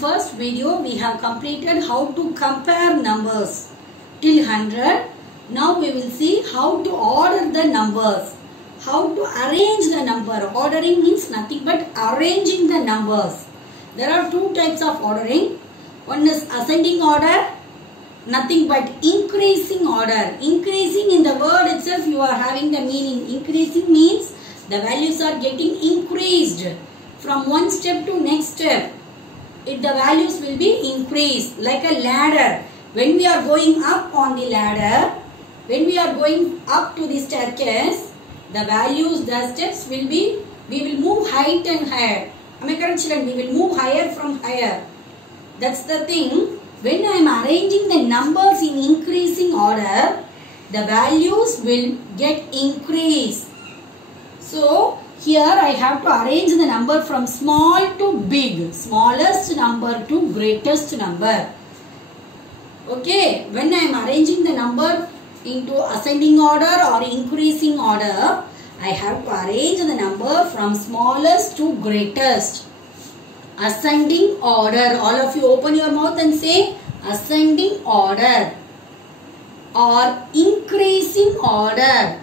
first video we have completed how to compare numbers till 100. Now we will see how to order the numbers, how to arrange the number. Ordering means nothing but arranging the numbers. There are two types of ordering. One is ascending order, nothing but increasing order. Increasing, in the word itself you are having the meaning. Increasing means the values are getting increased from one step to next step. The values will be increased like a ladder. When we are going up on the ladder, when we are going up to the staircase, the values, the steps will be, we will move height and higher. Am I correct, children? We will move higher from higher. That's the thing. When I am arranging the numbers in increasing order, the values will get increased. So, here I have to arrange the number from small to big, smallest number to greatest number. Okay, when I am arranging the number into ascending order or increasing order, I have to arrange the number from smallest to greatest. Ascending order. All of you open your mouth and say ascending order or increasing order.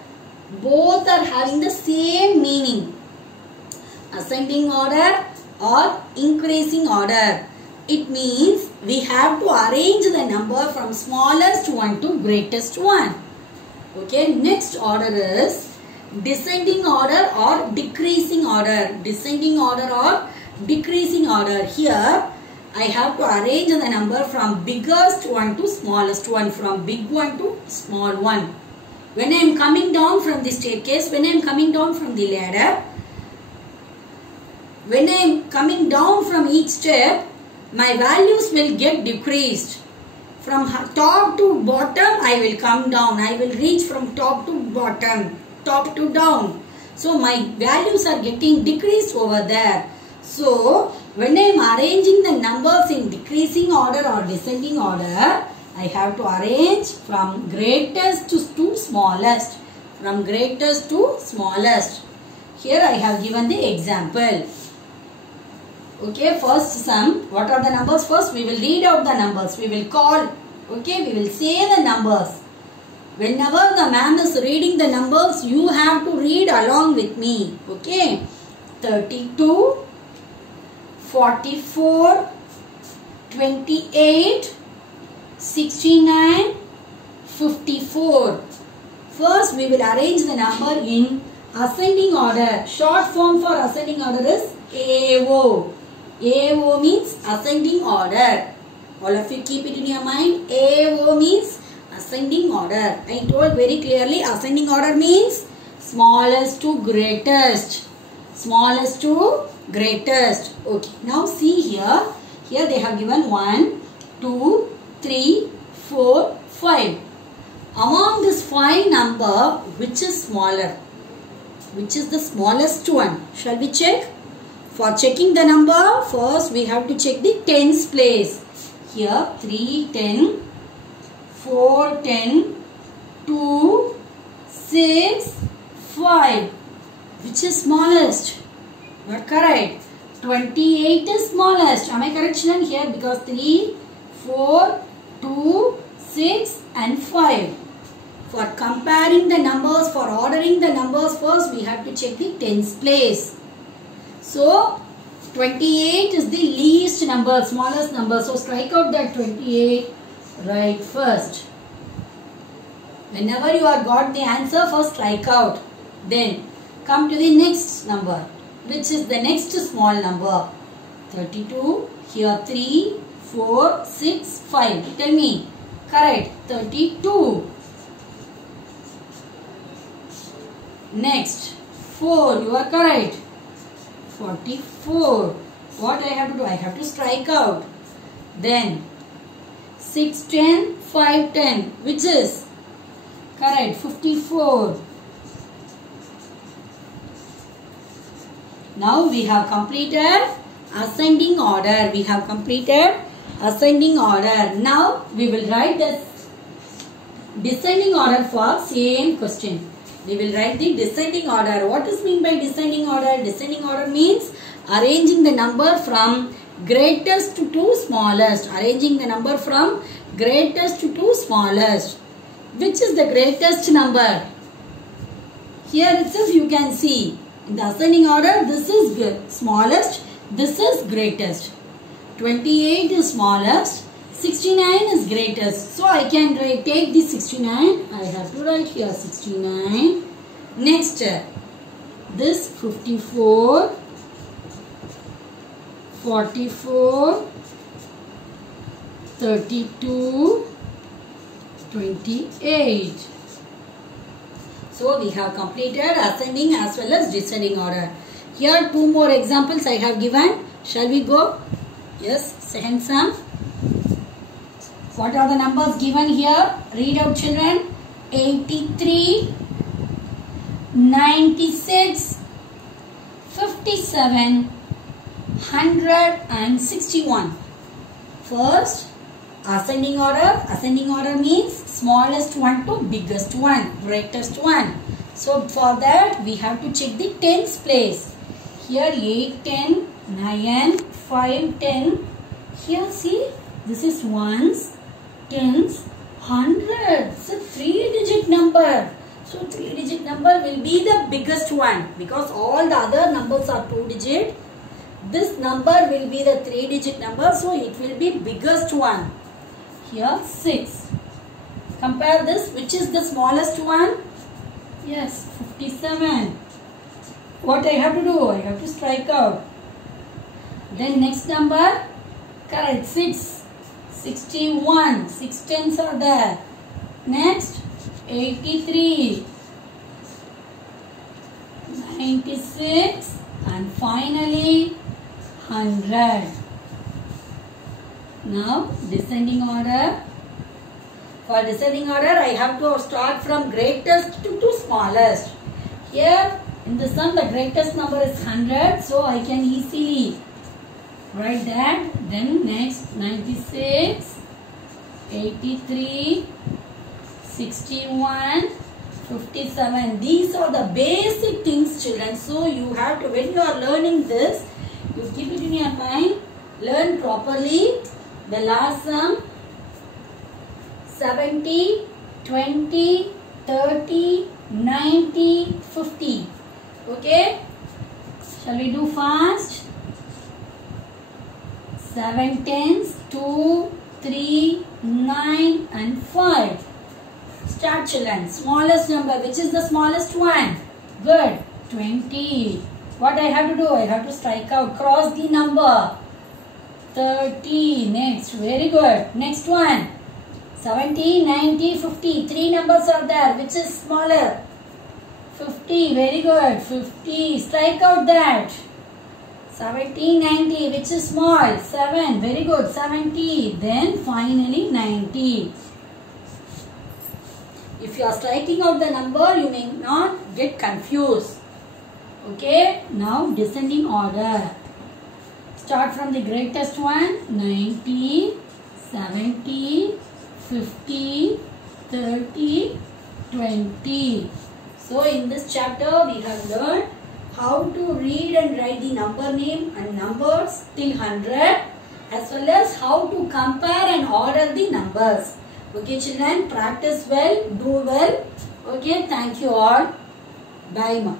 Both are having the same meaning. Ascending order or increasing order. It means we have to arrange the number from smallest one to greatest one. Okay, next order is descending order or decreasing order. Descending order or decreasing order. Here I have to arrange the number from biggest one to smallest one, from big one to small one. When I am coming down from the staircase, when I am coming down from the ladder, when I am coming down from each step, my values will get decreased. From top to bottom, I will come down. I will reach from top to bottom, top to down. So, my values are getting decreased over there. So, when I am arranging the numbers in decreasing order or descending order, I have to arrange from greatest to smallest. From greatest to smallest. Here I have given the example. Okay, first sum. What are the numbers? First we will read out the numbers. We will call. Okay, we will say the numbers. Whenever the ma'am is reading the numbers, you have to read along with me. Okay. 32, 44, 28, 69, 54. First we will arrange the number in ascending order. Short form for ascending order is AO. AO means ascending order. All of you keep it in your mind. AO means ascending order. I told very clearly ascending order means smallest to greatest. Smallest to greatest. Okay. Now see here. Here they have given 1, 2, 3, 4, 5. Among this 5 number, which is smaller? Which is the smallest one? Shall we check? For checking the number, first we have to check the tens place. Here 3, 10, 4, 10, 2, 6, 5. Which is smallest? You are correct. 28 is smallest. Am I correct, children? Here because 3, 4, 2, 6 and 5. For comparing the numbers, for ordering the numbers, first we have to check the tens place. So, 28 is the least number, smallest number. So, strike out that 28 right first. Whenever you have got the answer, first strike out. Then, come to the next number, which is the next small number. 32, here 3, 4, 6, 5. Tell me. Correct. 32. Next. 4. You are correct. 44. What I have to do? I have to strike out. Then 6, 10, 5, 10. Which is? Correct. 54. Now we have completed ascending order. We have completed ascending order. Now we will write the descending order for same question. We will write the descending order. What is mean by descending order? Descending order means arranging the number from greatest to smallest. Arranging the number from greatest to smallest. Which is the greatest number? Here itself you can see. In the ascending order, this is smallest, this is greatest. 28 is smallest, 69 is greatest. So I can take the 69. I have to write here 69. Next, this 54, 44, 32, 28. So we have completed ascending as well as descending order. Here two more examples I have given. Shall we go? Yes, second sum. What are the numbers given here? Read out, children. 83, 96, 57, 161. First, ascending order. Ascending order means smallest one to biggest one, greatest one. So for that we have to check the tens place. Here 8, 10, 9, 5, 10. Here see, this is ones, tens, hundreds. It's a 3-digit number. So 3-digit number will be the biggest one because all the other numbers are 2-digit. This number will be the 3-digit number, so it will be biggest one. Here 6. Compare this, which is the smallest one? Yes, 57. What I have to do? I have to strike out. Then next number, correct, 6. 61. 6 tens are there. Next, 83. 96. And finally, 100. Now, descending order. For descending order, I have to start from greatest to smallest. Here, in the sum, the greatest number is 100. So, I can easily write that. Then, next, 96, 83, 61, 57. These are the basic things, children. So, you have to, when you are learning this, you keep it in your mind. Learn properly. The last sum, 70, 20, 30, 90, 50. Okay? Shall we do fast? 7 tens, 2, 3, 9 and 5. Start, children. Smallest number. Which is the smallest one? Good. 20. What I have to do? I have to strike out. Cross the number. 30. Next. Very good. Next one. 70, 90, 50. 3 numbers are there. Which is smaller? 50. Very good. 50. Strike out that. 70, 90. Which is small? 7. Very good. 70. Then finally 90. If you are striking out the number, you may not get confused. Okay. Now descending order. Start from the greatest one. 90, 70, 50, 30, 20. So in this chapter we have learned how to read and write the number name and numbers till 100, as well as how to compare and order the numbers. Okay, children, practice well, do well. Okay, thank you all. Bye, ma.